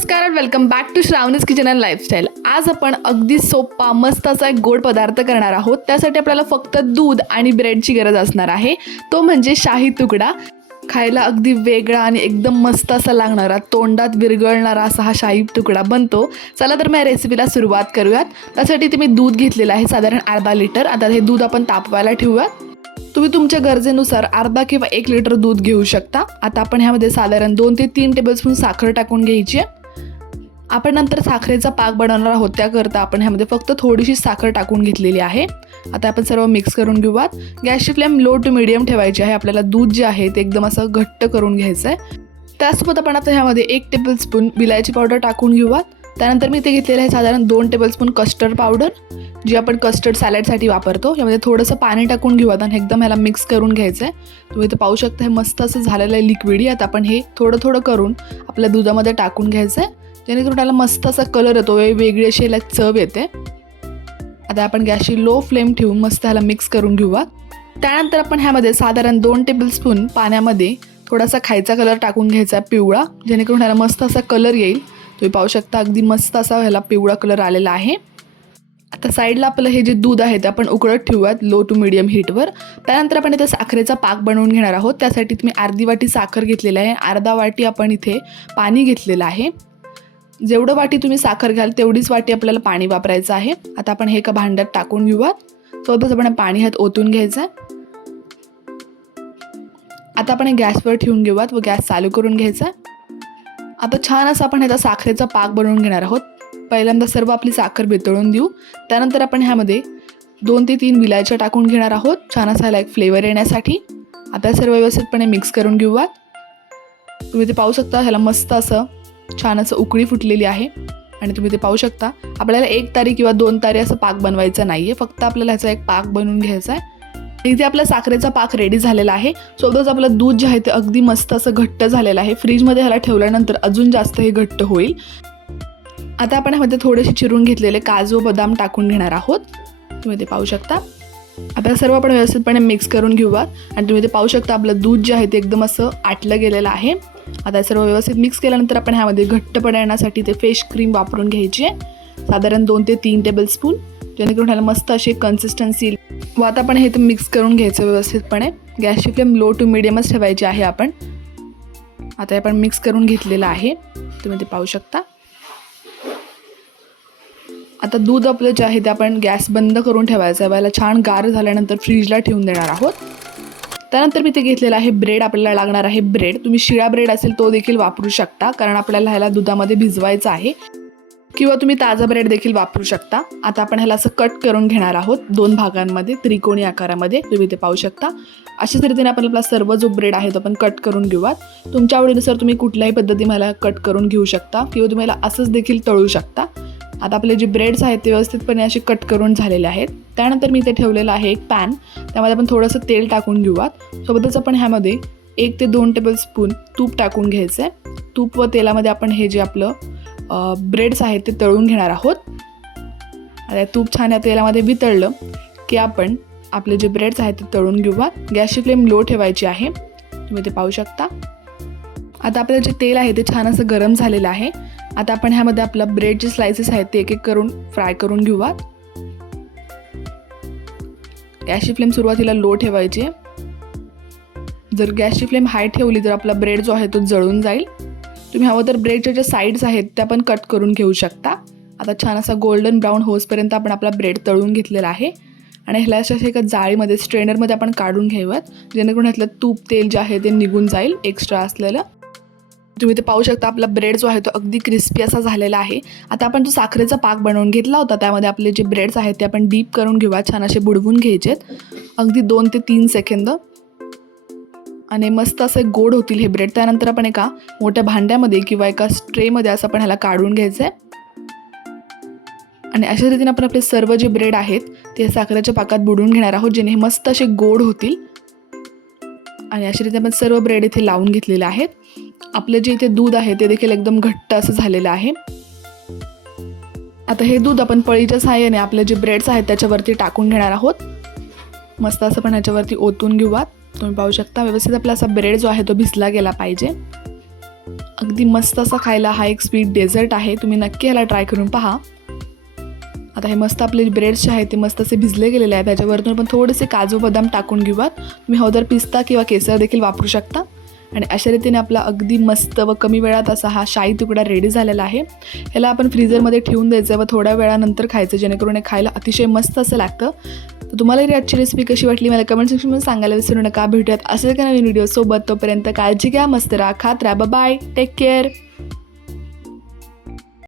नमस्कार welcome back to Shravani's kitchen and lifestyle आज आपण अगदी सोपा मस्त असा एक गोड पदार्थ करणार आहोत. त्यासाठी आपल्याला फक्त दूध आणि ब्रेडची गरज असणार आहे. तो म्हणजे शाही तुकडा. खायला अगदी वेगळा आणि एकदम मस्त असा लागणारा तोंडात विरघळणारा असा हा शाही तुकडा बनतो. चला तर मी या रेसिपीला सुरुवात करूयात. त्यासाठी तुम्ही मी दूध घेतलेलं आहे साधारण अर्धा लिटर आता हे दूध आपण तापवायला ठेवूयात. तुम्ही तुमच्या गरजेनुसार अर्धा किंवा एक लिटर दूध घेऊ शकता. आता आपण ह्यामध्ये साधारण दोन ते तीन टेबलस्पून साखर टाकून घ्यायची आहे. आपण नंतर साखरेचा पाक बनवणार आहोत त्याकरता आपण ह्यामध्ये फक्त थोडीशी साखर टाकून घेतलेली आहे. आता आपण सर्व मिक्स करून घेऊयात. गॅसची फ्लेम लो टू मिडियम ठेवायची आहे. आपल्याला दूध जे आहे ते एकदम असं घट्ट करून घ्यायचं आहे त्यासोबत आपण आता ह्यामध्ये एक टेबलस्पून विलायची पावडर टाकून घेऊयात. त्यानंतर मी ते घेतलेलं आहे साधारण दोन टेबलस्पून कस्टर्ड पावडर जी आपण कस्टर्ड सॅलडसाठी वापरतो. यामध्ये थोडंसं पाणी टाकून घेऊयात आणि एकदम ह्याला मिक्स करून घ्यायचं आहे तुम्ही इथं पाहू शकता हे मस्त असं झालेलं आहे लिक्विड आता आपण हे थोडं थोडं करून आपल्या दुधामध्ये टाकून घ्यायचं आहे जेणेकरून त्याला मस्त असा कलर येतो. वेगळी अशी याला चव येते. आता आपण गॅसची लो फ्लेम ठेवून मस्त ह्याला मिक्स करून घेऊया. त्यानंतर आपण ह्यामध्ये साधारण दोन टेबलस्पून पाण्यामध्ये थोडासा खायचा कलर टाकून घ्यायचा पिवळा. जेणेकरून ह्याला मस्त असा कलर येईल. तुम्ही पाहू शकता अगदी मस्त असा ह्याला पिवळा कलर आलेला आहे. आता साईडला आपलं हे जे दूध आहे ते आपण उकळत ठेवूयात लो टू मिडियम हीटवर त्यानंतर आपण इथे साखरेचा पाक बनवून घेणार आहोत. त्यासाठी तुम्ही अर्धी वाटी साखर घेतलेली आहे. अर्धा वाटी आपण इथे पाणी घेतलेलं आहे. जेवढं वाटी तुम्ही साखर घ्याल तेवढीच वाटी आपल्याला पाणी वापरायचं आहे. आता आपण हे एका भांड्यात टाकून घेऊयात सोबतच आपण पाणी ह्यात ओतून घ्यायचं आता आपण हे गॅसवर ठेवून घेऊयात व गॅस चालू करून घ्यायचा आता छान असं आपण ह्याचा साखरेचा पाक बनवून घेणार आहोत. पहिल्यांदा सर्व आपली साखर वितळून देऊ. त्यानंतर आपण ह्यामध्ये दोन ते तीन विलायच्या टाकून घेणार आहोत. छान असा ह्याला एक फ्लेवर येण्यासाठी. आता सर्व व्यवस्थितपणे मिक्स करून घेऊयात. तुम्ही ते पाहू शकता ह्याला मस्त असं छान असं उकळी फुटलेली आहे आणि तुम्ही ते पाहू शकता. आपल्याला एक तारी किंवा दोन तारी असं पाक बनवायचं नाही आहे फक्त आपल्याला ह्याचा एक पाक बनवून घ्यायचा आहे. इथे आपला साखरेचा पाक रेडी झालेला आहे. सोबतच आपलं दूध जे आहे ते अगदी मस्त असं घट्ट झालेलं आहे. फ्रीजमध्ये ह्याला ठेवल्यानंतर अजून जास्त हे घट्ट होईल. आता आपण ह्यामध्ये थोडेसे चिरून घेतलेले काजू व बदाम टाकून घेणार आहोत. तुम्ही ते पाहू शकता. आता सर्व आपण व्यवस्थितपणे मिक्स करून घेऊयात. आणि तुम्ही ते पाहू शकता आपलं दूध जे आहे ते एकदम असं आटलं गेलेलं आहे. आता सर्व व्यवस्थित मिक्स केल्यानंतर आपण ह्यामध्ये घट्टपणा येण्यासाठी ते फेश क्रीम वापरून घ्यायची आहे. साधारण दोन ते तीन टेबलस्पून जेणेकरून ह्याला मस्त अशी कन्सिस्टन्सी येईल व आता आपण हे ते मिक्स करून घ्यायचं व्यवस्थितपणे. गॅसची फ्लेम लो टू मिडियमच ठेवायची आहे आपण. आता हे आपण मिक्स करून घेतलेलं आहे. तुम्ही ते पाहू शकता. आता दूध आपलं जे आहे ते आपण गॅस बंद करून ठेवायचं आहे. याला छान गार झाल्यानंतर फ्रीजला ठेवून देणार आहोत. त्यानंतर मी ते घेतलेलं आहे ब्रेड आपल्याला लागणार आहे ब्रेड. तुम्ही शिळा ब्रेड असेल तो देखील वापरू शकता कारण आपल्याला ह्याला दुधामध्ये भिजवायचं आहे. किंवा तुम्ही ताजा ब्रेड देखील वापरू शकता. आता आपण ह्याला असं कट करून घेणार आहोत दोन भागांमध्ये त्रिकोणी आकारामध्ये तुम्ही ते पाहू शकता. अशाच रीतीने आपण आपला सर्व जो ब्रेड आहे तो आपण कट करून घेऊयात. तुमच्या आवडीनुसार तुम्ही कुठल्याही पद्धती मला कट करून घेऊ शकता किंवा तुम्हाला असंच देखील तळू शकता. आता आपले जे ब्रेड्स आहेत ते व्यवस्थितपणे असे कट करून झालेले आहेत. त्यानंतर मी इथे ठेवलेलं आहे एक पॅन त्यामध्ये आपण थोडंसं तेल टाकून घेऊयात. सोबतच आपण ह्यामध्ये एक ते दोन टेबलस्पून तूप टाकून घ्यायचं आहे तूप व तेलामध्ये आपण हे जे आपलं ब्रेड्स आहेत ते तळून घेणार आहोत. आता तूप छान या तेलामध्ये वितळलं की आपण आपले जे ब्रेड्स आहेत ते तळून घेऊयात. गॅसची फ्लेम लो ठेवायची आहे. तुम्ही ते पाहू शकता. आता आपलं जे तेल आहे ते छान असं गरम झालेलं आहे. आता आपण ह्यामध्ये आपलं ब्रेड जे स्लायसेस आहेत ते एक एक करून फ्राय करून घेऊयात. गॅसची फ्लेम सुरुवातीला लो ठेवायची. जर गॅसची फ्लेम हाय ठेवली तर आपला ब्रेड जो आहे तो जळून जाईल. तुम्ही हवं तर ब्रेडच्या ज्या साईड्स आहेत त्या पण कट करून घेऊ शकता. आता छान असा गोल्डन ब्राऊन होसपर्यंत आपण आपला ब्रेड तळून घेतलेला आहे. आणि ह्याला अशा एका जाळीमध्ये स्ट्रेनरमध्ये आपण काढून घेऊयात जेणेकरून ह्यातलं तूप तेल जे आहे ते निघून जाईल एक्स्ट्रा असलेलं. तुम्ही ते पाहू शकता आपला ब्रेड जो आहे तो अगदी क्रिस्पी असा झालेला आहे. आता आपण जो साखरेचा पाक बनवून घेतला होता त्यामध्ये आपले जे ब्रेड्स आहेत ते आपण डीप करून घेऊया छान असे बुडवून घ्यायचेत. अगदी दोन ते तीन सेकंद आणि मस्त असे गोड होतील हे ब्रेड त्यानंतर आपण एका मोठ्या भांड्यामध्ये किंवा एका स्ट्रेमध्ये असं आपण ह्याला काढून घ्यायचं आहे आणि अशा रीतीने आपण आपले सर्व जे ब्रेड आहेत ते साखरेच्या पाकात बुडवून घेणार आहोत जेणे हे मस्त असे गोड होतील. आणि अशा रीतीने आपण सर्व ब्रेड इथे लावून घेतलेले आहेत. आपलं जे इथे दूध आहे ते देखील एकदम घट्ट असं झालेलं आहे. आता हे दूध आपण पळीच्या सहाय्याने आपले जे ब्रेड्स आहेत त्याच्यावरती टाकून घेणार आहोत. मस्त असं पण ह्याच्यावरती ओतून घेऊयात. तुम्ही पाहू शकता व्यवस्थित आपला असा ब्रेड जो आहे तो भिजला गेला पाहिजे. अगदी मस्त असा खायला हा एक स्वीट डेझर्ट आहे. तुम्ही नक्की ह्याला ट्राय करून पहा. आता हे मस्त आपले ब्रेड्स जे आहेत ते मस्त असे भिजले गेलेले आहेत. त्याच्यावरतून आपण थोडेसे काजू बदाम टाकून घेऊयात. तुम्ही हवं पिस्ता किंवा केसर देखील वापरू शकता. आणि अशा रीतीने आपला अगदी मस्त व कमी वेळात असा हा शाही तुकडा रेडी झालेला आहे. ह्याला आपण फ्रीजरमध्ये ठेवून द्यायचं व थोड्या वेळानंतर खायचं जेणेकरून हे खायला अतिशय मस्त असं लागतं. तर तुम्हाला ही आजची रेसिपी कशी वाटली मला कमेंट सेक्शनमध्ये सांगायला विसरू नका. भेटूयात असेल का नवीन व्हिडिओसोबत तोपर्यंत काळजी घ्या मस्त राहा खात राहा. Bye take care